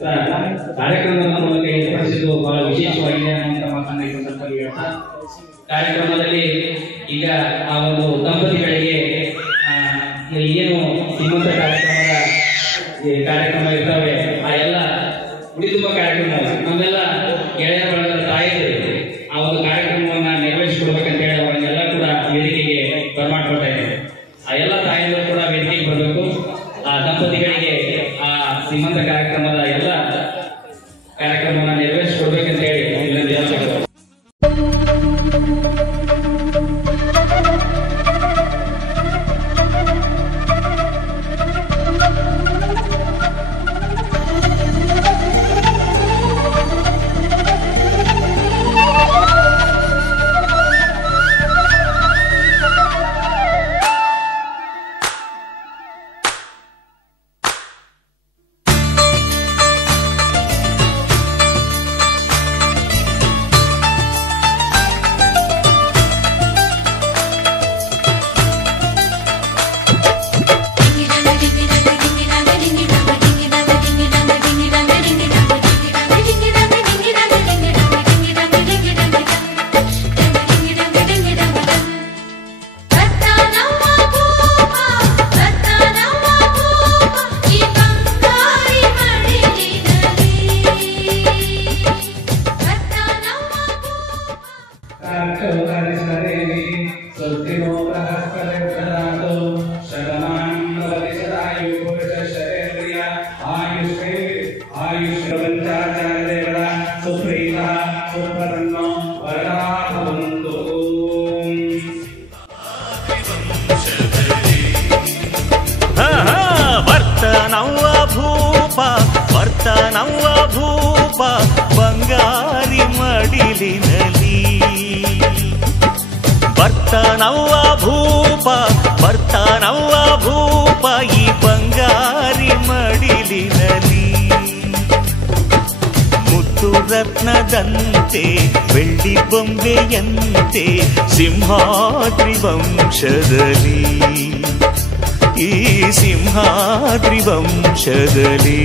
ಕಾರ್ಯಕ್ರಮದ ಮೂಲಕ ಏರ್ಪಡಿಸಿದ್ದು ಬಹಳ ವಿಶೇಷವಾಗಿದೆ ಅನ್ನುವಂಥ ಮಾತನ್ನ ಈ ಸಂದರ್ಭದಲ್ಲಿ ಹೇಳ್ತಾ, ಕಾರ್ಯಕ್ರಮದಲ್ಲಿ ಈಗ ಆ ಒಂದು ದಂಪತಿಗಳಿಗೆ ಏನು ಶ್ರೀಮಂತ ಕಾರ್ಯಕ್ರಮ ಇರ್ತವೆ, ಆ ಎಲ್ಲ ಉಳಿದುಂಬ ಕಾರ್ಯಕ್ರಮ ನಮ್ಮೆಲ್ಲ ಗೆಳೆಯ ಬಳಗದ ತಾಯಿಯರು ಆ ಒಂದು ಕಾರ್ಯಕ್ರಮವನ್ನ ನೆರವೇರಿಸಿಕೊಡ್ಬೇಕಂತ ಹೇಳಿ ಅವರನ್ನೆಲ್ಲ ಕೂಡ ವೇದಿಕೆಗೆ ಬರಮಾಡ್ಕೊಳ್ತಾ ಇದ್ದಾರೆ. ಆ ಎಲ್ಲ ತಾಯಿಯರು ಕೂಡ ವೇದಿಕೆಗೆ ಬರಬೇಕು. ಆ ದಂಪತಿಗಳಿಗೆ ಆ ಶ್ರೀಮಂತ ಕಾರ್ಯಕ್ರಮದ ಎಲ್ಲ ಕಾರ್ಯಕ್ರಮವನ್ನು ನೆರವೇರಿಸಿಕೊಡ್ಬೇಕಂತ ಹೇಳಿ ವರ್ತನವ್ವ ಭೂಪ ಬಂಗಾರಿ ಮಡಿಲಿನಲಿ, ವರ್ತನವ್ವ ಭೂಪ ಈ ಬಂಗಾರಿ ಮಡಿಲಿನಲಿ, ಮುತ್ತು ರತ್ನದಂತೆ ಬೆಳ್ಳಿ ಬೊಂಬೆಯಂತೆ ಸಿಂಹಾದ್ರಿ ವಂಶದಲ್ಲಿ, ಈ ಸಿಂಹಾದ್ರಿ ವಂಶದಲ್ಲಿ